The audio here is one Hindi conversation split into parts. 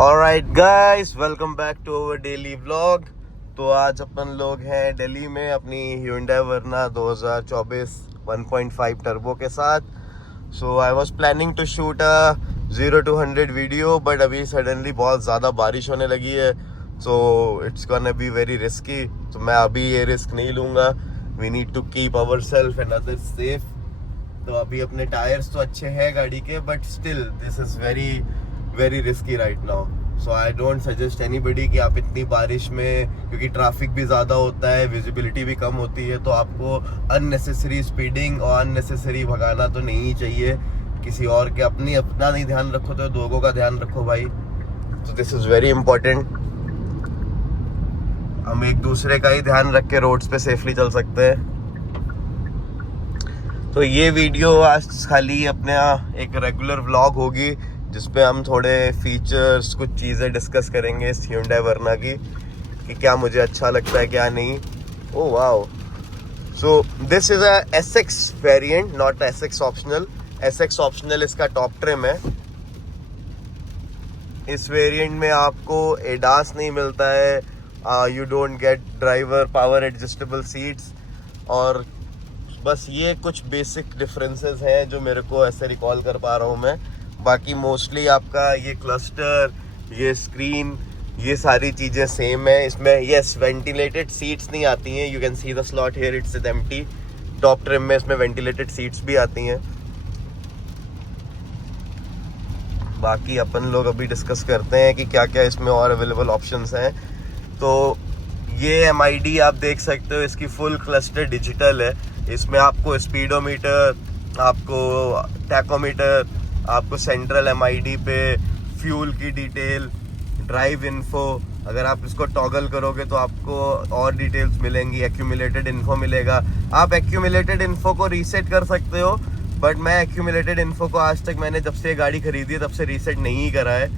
Alright guys, welcome back to our daily vlog. तो आज अपन लोग हैं दिल्ली में अपनी Hyundai Verna 2024 1.5 टर्बो के साथ। So I was planning to shoot a 0 to 100 video, but अभी सडनली बहुत ज़्यादा बारिश होने लगी है, so it's gonna be very risky. तो मैं अभी ये रिस्क नहीं लूँगा। We need to keep our self and others safe. तो अभी अपने टायर्स तो अच्छे हैं गाड़ी के, but still this is very risky right now. So I don't suggest anybody कि आप इतनी बारिश में, क्योंकि ट्रैफिक भी ज़्यादा होता है, विजिबिलिटी भी कम होती है, तो आपको अननेसेसरी स्पीडिंग और अननेसेसरी भगाना तो नहीं चाहिए। किसी और के अपना नहीं ध्यान रखो तो लोगों का ध्यान रखो भाई। तो दिस इज़ वेरी इंपॉर्टेंट। हम एक दूसरे का ही ध्यान रख के रोड्स पे सेफली चल सकते हैं। तो ये वीडियो आज खाली अपना एक रेगुलर व्लॉग होगी, जिसपे हम थोड़े फीचर्स, कुछ चीज़ें डिस्कस करेंगे इस Hyundai Verna की, कि क्या मुझे अच्छा लगता है क्या नहीं। Oh wow, so this is a SX variant, not SX optional. SX optional इसका टॉप ट्रिम है। इस वेरिएंट में आपको ADAS नहीं मिलता है, you don't get driver power adjustable seats, और बस ये कुछ बेसिक डिफरेंसेस हैं जो मेरे को ऐसे रिकॉल कर पा रहा हूँ मैं। बाकी मोस्टली आपका ये क्लस्टर, ये स्क्रीन, ये सारी चीज़ें सेम है। इसमें यस वेंटिलेटेड सीट्स नहीं आती हैं, you can see the slot here, it's empty. Top trim में इसमें वेंटिलेटेड सीट्स भी आती हैं। बाकी अपन लोग अभी डिस्कस करते हैं कि क्या क्या इसमें और अवेलेबल ऑप्शंस हैं। तो ये MID आप देख सकते हो, इसकी फुल क्लस्टर डिजिटल है। इसमें आपको स्पीडोमीटर, आपको टैकोमीटर, आपको सेंट्रल MID पे फ्यूल की डिटेल, ड्राइव इन्फो, अगर आप इसको टॉगल करोगे तो आपको और डिटेल्स मिलेंगी, एक्यूमुलेटेड इन्फो मिलेगा। आप एक्यूमुलेटेड इन्फो को रीसेट कर सकते हो, बट मैं एक्यूमुलेटेड इन्फो को आज तक, मैंने जब से ये गाड़ी खरीदी है तब से रीसेट नहीं करा है,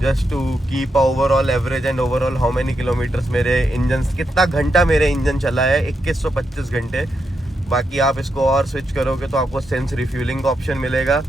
just to keep overall average and overall how many kilometers मेरे इंजन, कितना घंटा मेरे इंजन चला है, 2125 घंटे। बाकी आप इसको और स्विच करोगे तो आपको सेंस रिफ्यूलिंग का ऑप्शन मिलेगा।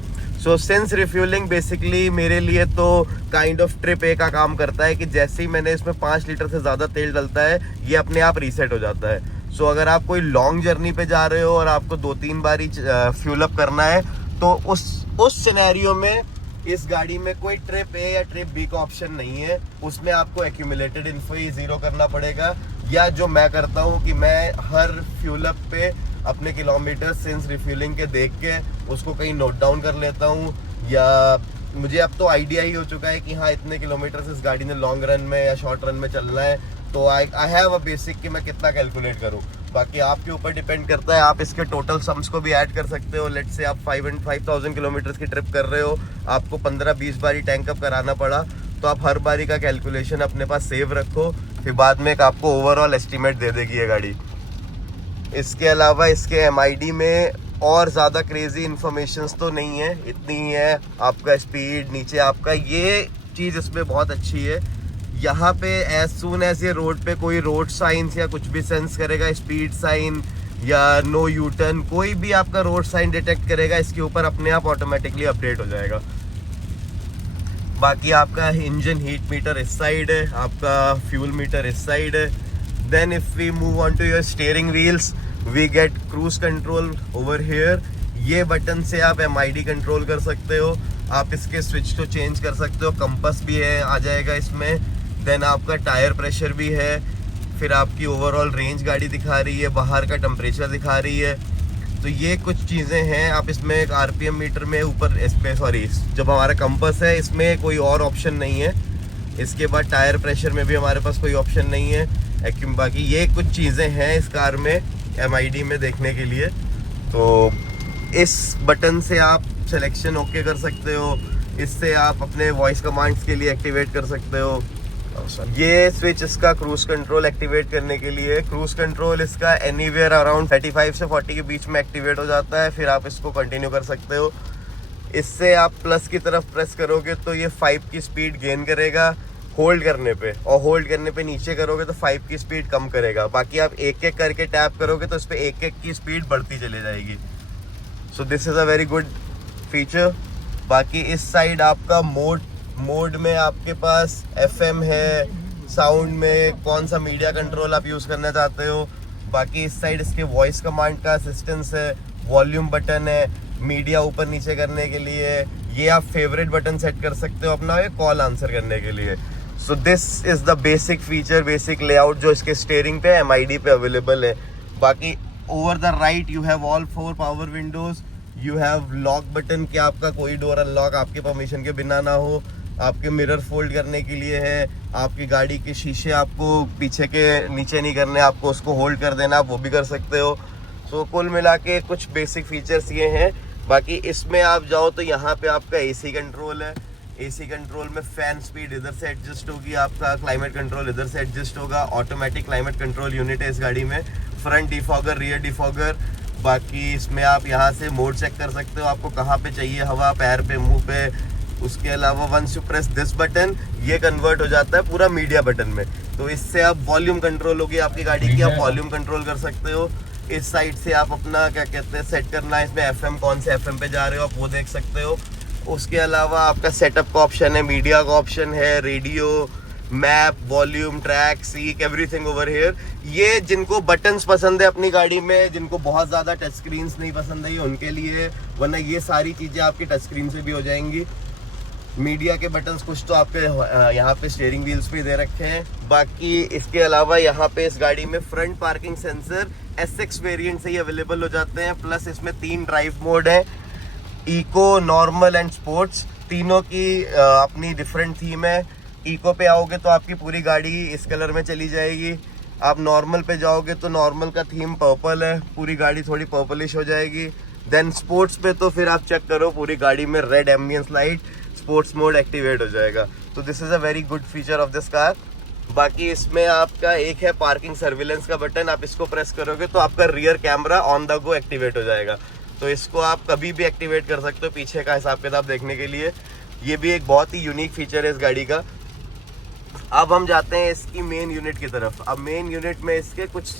सो सेंस रिफ्यूलिंग बेसिकली मेरे लिए तो काइंड ऑफ ट्रिप ए का काम करता है, कि जैसे ही मैंने इसमें 5 लीटर से ज़्यादा तेल डलता है, ये अपने आप रीसेट हो जाता है। सो अगर आप कोई लॉन्ग जर्नी पे जा रहे हो और आपको 2-3 बार ही फ्यूल अप करना है, तो उस सिनेरियो में इस गाड़ी में कोई ट्रिप ए या ट्रिप बी का ऑप्शन नहीं है। उसमें आपको एक्यूमुलेटेड इन्फो ही ज़ीरो करना पड़ेगा, या जो मैं करता हूँ कि मैं हर फ्यूल अप पे अपने किलोमीटर सेंस रिफ्यूलिंग के देख के उसको कहीं नोट डाउन कर लेता हूँ, या मुझे अब तो आइडिया ही हो चुका है कि हाँ इतने किलोमीटर इस गाड़ी ने लॉन्ग रन में या शॉर्ट रन में चलना है, तो आई हैव अ बेसिक कि मैं कितना कैलकुलेट करूँ। बाकी आपके ऊपर डिपेंड करता है, आप इसके टोटल सम्स को भी ऐड कर सकते हो। लेट्स से आप 5,000 किलोमीटर की ट्रिप कर रहे हो, आपको 15-20 बारी टैंक अप कराना पड़ा, तो आप हर बारी का कैलकुलेशन अपने पास सेव रखो, फिर बाद में एक आपको ओवरऑल एस्टिमेट दे देगी ये गाड़ी। इसके अलावा इसके MID में और ज़्यादा क्रेजी इन्फॉर्मेशंस तो नहीं है, इतनी ही है। आपका स्पीड, नीचे आपका, ये चीज़ इसमें बहुत अच्छी है, यहाँ पे एज सून एज ये रोड पे कोई रोड साइंस या कुछ भी सेंस करेगा, स्पीड साइन या नो यू टर्न, कोई भी आपका रोड साइन डिटेक्ट करेगा, इसके ऊपर अपने आप ऑटोमेटिकली अपडेट हो जाएगा। बाकी आपका इंजन हीट मीटर इस साइड है, आपका फ्यूल मीटर इस साइड है। Then if we move on to your steering wheels, we get cruise control over here. ये बटन से आप MID कंट्रोल कर सकते हो, आप इसके स्विच तो चेंज कर सकते हो, कंपास भी है आ जाएगा इसमें। देन आपका टायर प्रेशर भी है, फिर आपकी ओवरऑल रेंज गाड़ी दिखा रही है, बाहर का टेम्परेचर दिखा रही है। तो ये कुछ चीज़ें हैं। आप इसमें एक RPM मीटर में ऊपर, इसमें सॉरी, जब हमारा कंपास है इसमें कोई और ऑप्शन नहीं है। इसके बाद टायर प्रेशर में भी हमारे पास कोई ऑप्शन नहीं है। बाकी ये कुछ चीज़ें हैं इस कार में MID में देखने के लिए। तो इस बटन से आप सिलेक्शन ओके कर सकते हो, इससे आप अपने वॉइस कमांड्स के लिए एक्टिवेट कर सकते हो। ये स्विच इसका क्रूज कंट्रोल एक्टिवेट करने के लिए, क्रूज कंट्रोल इसका एनीवेयर अराउंड 35 से 40 के बीच में एक्टिवेट हो जाता है, फिर आप इसको कंटिन्यू कर सकते हो। इससे आप प्लस की तरफ प्रेस करोगे तो ये 5 की स्पीड गेन करेगा होल्ड करने पे, और होल्ड करने पे नीचे करोगे तो 5 की स्पीड कम करेगा। बाकी आप एक एक करके टैप करोगे तो इस पर एक की स्पीड बढ़ती चली जाएगी। So this is a very good feature. बाकी इस साइड आपका मोड मोड में आपके पास FM है, साउंड में कौन सा मीडिया कंट्रोल आप यूज़ करना चाहते हो। बाकी इस साइड इसके वॉइस कमांड का असिस्टेंस है, वॉल्यूम बटन है, मीडिया ऊपर नीचे करने के लिए, ये आप फेवरेट बटन सेट कर सकते हो अपना ये कॉल आंसर करने के लिए। So this is the basic feature, basic layout जो इसके स्टीयरिंग पे MID पे अवेलेबल है। बाकी over the right you have all 4 power Windows, you have lock button कि आपका कोई डोर अनलॉक आपके परमिशन के बिना ना हो, आपके मिरर फोल्ड करने के लिए है, आपकी गाड़ी के शीशे आपको पीछे के नीचे नहीं करने, आपको उसको होल्ड कर देना, आप वो भी कर सकते हो। सो कुल मिला के कुछ बेसिक फीचर्स ये हैं। बाकी इसमें आप जाओ तो यहाँ पे आपका AC कंट्रोल है, AC कंट्रोल में फ़ैन स्पीड इधर से एडजस्ट होगी, आपका क्लाइमेट कंट्रोल इधर से एडजस्ट होगा, ऑटोमेटिक क्लाइमेट कंट्रोल यूनिट है इस गाड़ी में, फ्रंट डिफॉगर, रियर डिफॉगर। बाकी इसमें आप यहाँ से मोड चेक कर सकते हो, आपको कहाँ पे चाहिए हवा, पैर पे, मुंह पे। उसके अलावा once you press this button ये कन्वर्ट हो जाता है पूरा मीडिया बटन में, तो इससे आप वॉल्यूम कंट्रोल होगी आपकी गाड़ी की, आप वॉल्यूम कंट्रोल कर सकते हो। इस साइड से आप अपना क्या कहते हैं सेट करना है, इसमें FM कौन से FM पे जा रहे हो आप वो देख सकते हो। उसके अलावा आपका सेटअप का ऑप्शन है, मीडिया का ऑप्शन है, radio, map, volume, track, seek, everything over here. ये जिनको बटन्स पसंद है अपनी गाड़ी में, जिनको बहुत ज़्यादा टच स्क्रीन्स नहीं पसंद है ये उनके लिए, वरना ये सारी चीज़ें आपकी टच स्क्रीन से भी हो जाएंगी। मीडिया के बटन्स कुछ तो आपके यहाँ पे स्टीयरिंग व्हील्स पे दे रखे हैं। बाकी इसके अलावा यहाँ पे इस गाड़ी में front parking sensor SX variant से ही अवेलेबल हो जाते हैं, प्लस इसमें 3 ड्राइव मोड हैं, इको, नॉर्मल एंड स्पोर्ट्स। तीनों की अपनी डिफरेंट थीम है। इको पे आओगे तो आपकी पूरी गाड़ी इस कलर में चली जाएगी, आप नॉर्मल पे जाओगे तो नॉर्मल का थीम पर्पल है, पूरी गाड़ी थोड़ी पर्पलिश हो जाएगी। देन स्पोर्ट्स पे तो फिर आप चेक करो पूरी गाड़ी में red ambience light, sports mode activate हो जाएगा। तो this is a very good feature of this car. बाकी इसमें आपका एक है पार्किंग सर्विलेंस का बटन, आप इसको प्रेस करोगे तो आपका rear camera on the go activate हो जाएगा, तो इसको आप कभी भी एक्टिवेट कर सकते हो पीछे का हिसाब किताब देखने के लिए। ये भी एक बहुत ही यूनिक फीचर है इस गाड़ी का। अब हम जाते हैं इसकी मेन यूनिट की तरफ। अब मेन यूनिट में इसके कुछ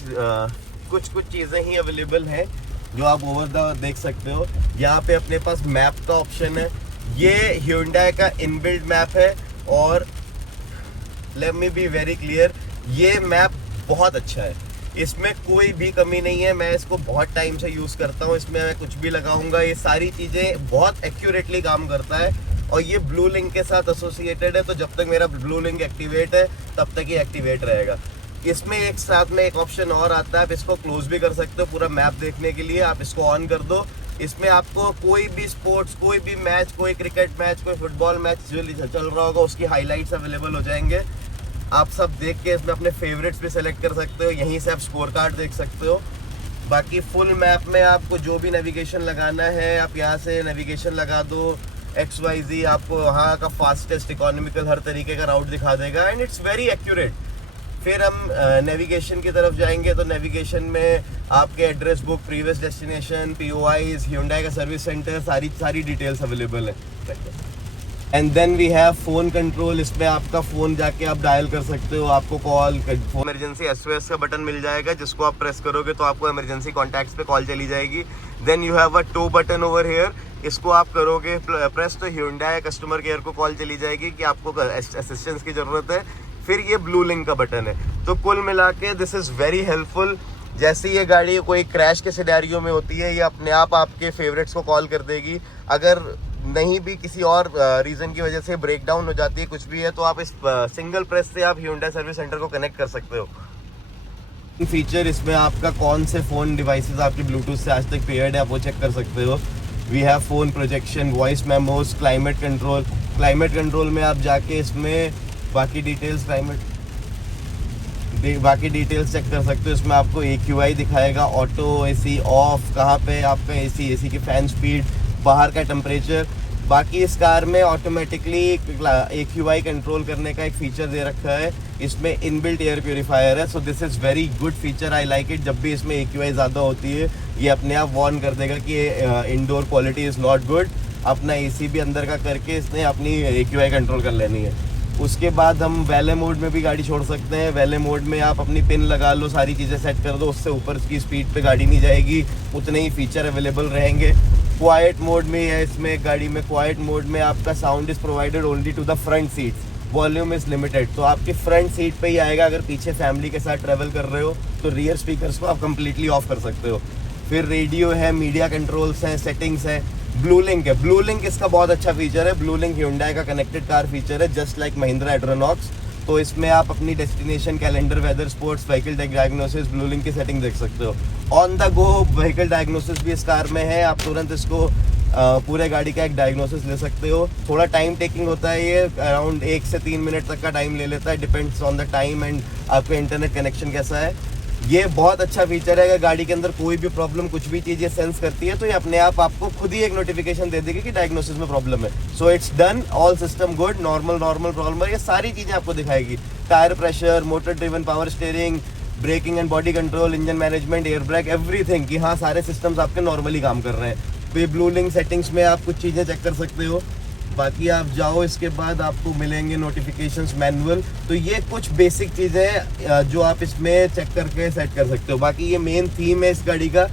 चीज़ें ही अवेलेबल हैं जो आप ओवर द देख सकते हो। यहाँ पे अपने पास मैप का ऑप्शन है, ये Hyundai का इनबिल्ट मैप है और let me be very clear, ये मैप बहुत अच्छा है, इसमें कोई भी कमी नहीं है। मैं इसको बहुत टाइम से यूज़ करता हूँ, इसमें मैं कुछ भी लगाऊंगा ये सारी चीज़ें बहुत एक्यूरेटली काम करता है। और ये ब्लू लिंक के साथ एसोसिएटेड है, तो जब तक मेरा ब्लू लिंक एक्टिवेट है तब तक ये एक्टिवेट रहेगा। इसमें एक साथ में एक ऑप्शन और आता है, आप इसको क्लोज भी कर सकते हो पूरा मैप देखने के लिए। आप इसको ऑन कर दो, इसमें आपको कोई भी स्पोर्ट्स, कोई भी मैच, कोई क्रिकेट मैच, कोई फुटबॉल मैच जो चल रहा होगा उसकी हाइलाइट्स अवेलेबल हो जाएंगे। आप सब देख के इसमें अपने फेवरेट्स भी सेलेक्ट कर सकते हो, यहीं से आप स्कोर कार्ड देख सकते हो। बाकी फुल मैप में आपको जो भी नेविगेशन लगाना है आप यहाँ से नेविगेशन लगा दो, XYZ आपको वहाँ का फास्टेस्ट, इकोनॉमिकल, हर तरीके का राउट दिखा देगा एंड इट्स वेरी एक्यूरेट। फिर हम नेविगेशन की तरफ जाएंगे तो नेविगेशन में आपके address book, previous destination, POIs, Hyundai का सर्विस सेंटर, सारी डिटेल्स अवेलेबल है। And then we have phone control, इसमें आपका फ़ोन जाके आप डायल कर सकते हो, आपको कॉल, इमरजेंसी SOS का बटन मिल जाएगा जिसको आप प्रेस करोगे तो आपको इमरजेंसी कॉन्टैक्ट्स पे कॉल चली जाएगी। Then you have a tow button over here, इसको आप करोगे प्रेस तो Hyundai कस्टमर केयर को कॉल चली जाएगी कि आपको असिस्टेंस की ज़रूरत है। फिर ये ब्लू लिंक का बटन है। तो कुल मिला के दिस इज़ वेरी हेल्पफुल। जैसे ये गाड़ी कोई क्रैश के सिनेरियो में होती है, ये अपने आप आपके फेवरेट्स को कॉल कर देगी। अगर नहीं भी किसी और रीज़न की वजह से ब्रेक डाउन हो जाती है, कुछ भी है, तो आप इस सिंगल प्रेस से आप Hyundai सर्विस सेंटर को कनेक्ट कर सकते हो। फीचर इसमें आपका कौन से फ़ोन डिवाइसेस आपके ब्लूटूथ से आज तक पेयर्ड है आप वो चेक कर सकते हो। We have phone projection, voice memos, climate control. Climate control में आप जाके इसमें बाकी डिटेल्स चेक कर सकते हो। इसमें आपको AQI दिखाएगा, ऑटो, AC ऑफ, कहाँ पे आपका AC की फ़ैन स्पीड, बाहर का टेम्परेचर। बाकी इस कार में ऑटोमेटिकली AQI कंट्रोल करने का एक फ़ीचर दे रखा है, इसमें इनबिल्ट एयर प्योरीफायर है। So this is very good feature, I like it. जब भी इसमें AQI ज़्यादा होती है ये अपने आप वार्न कर देगा कि indoor quality is not good. अपना AC भी अंदर का करके इसने अपनी AQI कंट्रोल कर लेनी है। उसके बाद हम वैले मोड में भी गाड़ी छोड़ सकते हैं। वैले मोड में आप अपनी पिन लगा लो, सारी चीज़ें सेट कर दो, उससे ऊपर की स्पीड पे गाड़ी नहीं जाएगी, उतने ही फीचर अवेलेबल रहेंगे। क्वाइट मोड में है, इसमें गाड़ी में क्वाइट मोड में आपका sound is provided only to the front seats, volume is limited. तो आपकी फ्रंट सीट पे ही आएगा। अगर पीछे फैमिली के साथ ट्रेवल कर रहे हो तो रियर स्पीकर्स को आप कंप्लीटली ऑफ कर सकते हो। फिर रेडियो है, मीडिया कंट्रोल्स हैं, सेटिंग्स है, ब्लू लिंक है। ब्लू लिंक इसका बहुत अच्छा फीचर है। ब्लू लिंक Hyundai का कनेक्टेड कार फीचर है, जस्ट लाइक महिंद्रा एड्रोनॉक्स। तो इसमें आप अपनी destination, calendar, weather, sports, vehicle diagnosis, blue link की सेटिंग देख सकते हो। On the go vehicle diagnosis भी इस कार में है। आप तुरंत इसको पूरे गाड़ी का एक डायग्नोसिस ले सकते हो। थोड़ा टाइम टेकिंग होता है, ये अराउंड 1 से 3 मिनट तक का टाइम ले लेता है, depends on the time and आपका इंटरनेट कनेक्शन कैसा है। ये बहुत अच्छा फीचर है। अगर गाड़ी के अंदर कोई भी प्रॉब्लम, कुछ भी चीज़ ये सेंस करती है तो ये अपने आप आपको खुद ही एक नोटिफिकेशन दे देगी कि डायग्नोसिस में प्रॉब्लम है। So it's done, all system good, normal problem है, ये सारी चीज़ें आपको दिखाएगी। Tyre pressure, motor driven power steering, braking and body control, engine management, air brake, everything कि हाँ सारे सिस्टम्स आपके नॉर्मली काम कर रहे हैं। तो ये ब्लू लिंक सेटिंग्स में आप कुछ चीज़ें चेक कर सकते हो। बाकी आप जाओ, इसके बाद आपको मिलेंगे नोटिफिकेशंस, मैनुअल। तो ये कुछ बेसिक चीज़ें जो आप इसमें चेक करके सेट कर सकते हो। बाकी ये मेन थीम है इस गाड़ी का,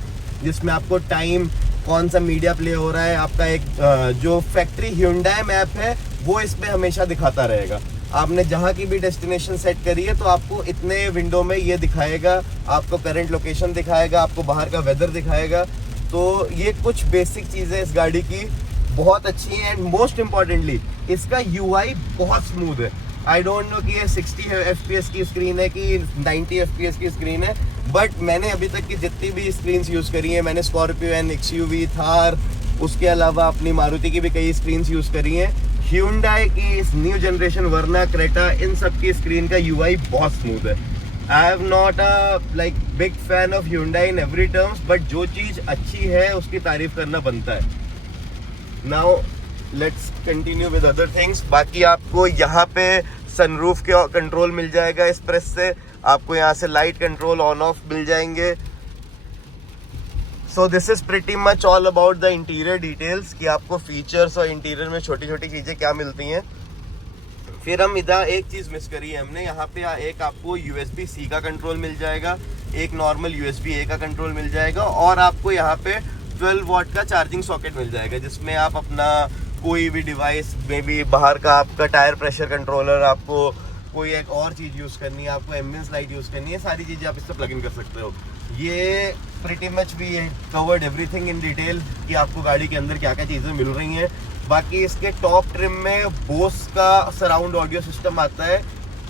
जिसमें आपको टाइम, कौन सा मीडिया प्ले हो रहा है, आपका एक जो फैक्ट्री Hyundai मैप है वो इसमें हमेशा दिखाता रहेगा। आपने जहाँ की भी डेस्टिनेशन सेट करी है तो आपको इतने विंडो में ये दिखाएगा, आपको करंट लोकेशन दिखाएगा, आपको बाहर का वेदर दिखाएगा। तो ये कुछ बेसिक चीज़ें इस गाड़ी की बहुत अच्छी है। एंड मोस्ट इम्पॉर्टेंटली इसका UI बहुत स्मूथ है। आई डोंट नो कि ये 60 FPS की स्क्रीन है कि 90 FPS की स्क्रीन है, बट मैंने अभी तक की जितनी भी स्क्रीन्स यूज़ करी हैं, मैंने स्कॉर्पियो एंड XUV, थार, उसके अलावा अपनी मारुति की भी कई स्क्रीन्स यूज़ करी हैं। Hyundai की इस न्यू जनरेशन, वर्ना, क्रेटा, इन सब की स्क्रीन का UI बहुत स्मूथ है। I have not a big fan of Hyundai in every terms, but जो चीज़ अच्छी है उसकी तारीफ करना बनता है। Now let's continue with other things. बाकी आपको यहाँ पे सनरूफ के कंट्रोल मिल जाएगा इस प्रेस से। आपको यहाँ से लाइट कंट्रोल ऑन ऑफ मिल जाएंगे। So this is pretty much all about the interior details कि आपको फीचर्स और इंटीरियर में छोटी छोटी चीज़ें क्या मिलती हैं। फिर हम इधर एक चीज़ मिस करी है हमने, यहाँ पे एक आपको USB-C का कंट्रोल मिल जाएगा, एक नॉर्मल USB-A का कंट्रोल मिल जाएगा, और आपको यहाँ पे 12 वॉट का चार्जिंग सॉकेट मिल जाएगा, जिसमें आप अपना कोई भी डिवाइस में भी, बाहर का आपका टायर प्रेशर कंट्रोलर, आपको कोई एक और चीज़ यूज़ करनी है, आपको एम्बियंस लाइट यूज़ करनी है, सारी चीज़ें आप इससे प्लग इन कर सकते हो। ये प्रीटी मच भी कवर्ड एवरीथिंग इन डिटेल कि आपको गाड़ी के अंदर क्या क्या चीज़ें मिल रही हैं। बाकी इसके टॉप ट्रिम में बोस का सराउंड ऑडियो सिस्टम आता है।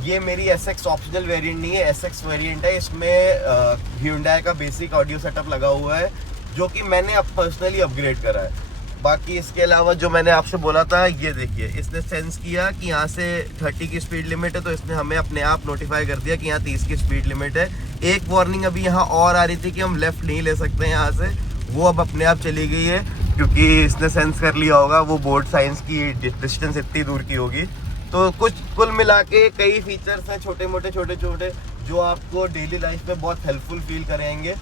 ये मेरी SX ऑप्शनल वेरिएंट नहीं है, SX वेरिएंट है। इसमें Hyundai का बेसिक ऑडियो सेटअप लगा हुआ है, जो कि मैंने अब पर्सनली अपग्रेड करा है। बाकी इसके अलावा जो मैंने आपसे बोला था, ये देखिए, इसने सेंस किया कि यहाँ से 30 की स्पीड लिमिट है, तो इसने हमें अपने आप नोटिफाई कर दिया कि यहाँ 30 की स्पीड लिमिट है। एक वार्निंग अभी यहाँ और आ रही थी कि हम लेफ्ट नहीं ले सकते हैं यहाँ से, वो अब अपने आप चली गई है, क्योंकि इसने सेंस कर लिया होगा वो बोर्ड साइंस की डिस्टेंस इतनी दूर की होगी। तो कुछ कुल मिला के कई फीचर्स हैं छोटे छोटे जो आपको डेली लाइफ में बहुत हेल्पफुल फील करेंगे।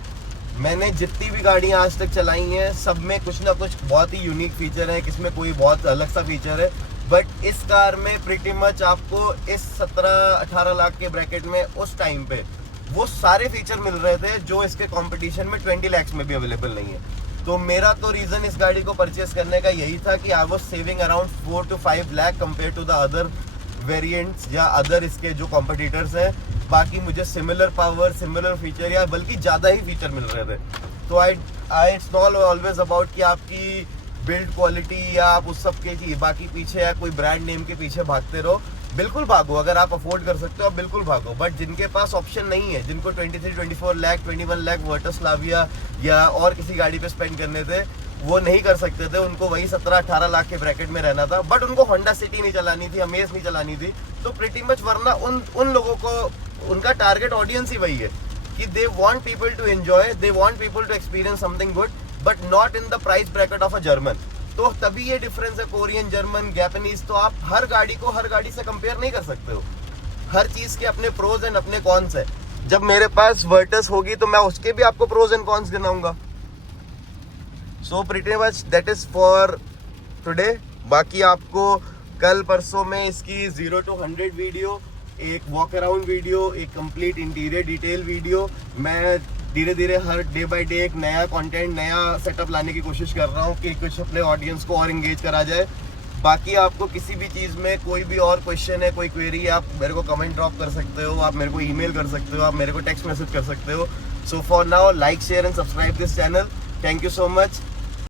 मैंने जितनी भी गाड़ियाँ आज तक चलाई हैं, सब में कुछ ना कुछ बहुत ही यूनिक फीचर है, किसमें कोई बहुत अलग सा फीचर है। बट इस कार में प्रीटी मच आपको इस 17-18 लाख के ब्रैकेट में उस टाइम पे वो सारे फीचर मिल रहे थे जो इसके कंपटीशन में 20 लाख में भी अवेलेबल नहीं है। तो मेरा तो रीज़न इस गाड़ी को परचेस करने का यही था कि I was saving around 4 to 5 lakh compare to the other variants या अदर इसके जो कॉम्पिटिटर्स हैं। बाकी मुझे सिमिलर पावर, सिमिलर फीचर या बल्कि ज़्यादा ही फीचर मिल रहे थे। तो I it's not always about कि आपकी बिल्ड क्वालिटी या आप उस सब के चीज़ बाकी पीछे या कोई ब्रांड नेम के पीछे भागते रहो। बिल्कुल भागो, अगर आप अफोर्ड कर सकते हो आप बिल्कुल भागो। बट जिनके पास ऑप्शन नहीं है, जिनको 23-24 लाख, 21 लाख वर्टस स्लाविया या और किसी गाड़ी पे स्पेंड करने थे, वो नहीं कर सकते थे। उनको वही 17-18 लाख के ब्रैकेट में रहना था। बट उनको होंडा सिटी नहीं चलानी थी, अमेज नहीं चलानी थी। तो प्रीटी मच वरना उन लोगों को उनका टारगेट ऑडियंस ही वही है कि they want people to enjoy, they want people to experience something good, but not in the price bracket of a German. तो तभी ये डिफरेंस है, कोरियन, जर्मन, जापानीज। तो आप हर गाड़ी को हर गाड़ी से कंपेयर नहीं कर सकते हो। हर चीज़ के अपने प्रोज एंड अपने कॉन्स है। जब मेरे पास वर्टस होगी तो मैं उसके भी आपको प्रोज एंड कॉन्स गिनाऊंगा। So pretty much that is for today. बाकी आपको कल परसों में इसकी 0 to 100 वीडियो, एक वॉक अराउंड वीडियो, एक कंप्लीट इंटीरियर डिटेल वीडियो मैं धीरे धीरे हर डे बाय डे एक नया कंटेंट, नया सेटअप लाने की कोशिश कर रहा हूँ कि कुछ अपने ऑडियंस को और इंगेज करा जाए। बाकी आपको किसी भी चीज़ में कोई भी और क्वेश्चन है, कोई क्वेरी है, आप मेरे को कमेंट ड्रॉप कर सकते हो, आप मेरे को ईमेल कर सकते हो, आप मेरे को टेक्स्ट मैसेज कर सकते हो। So for now, like, share and subscribe this channel. Thank you so much.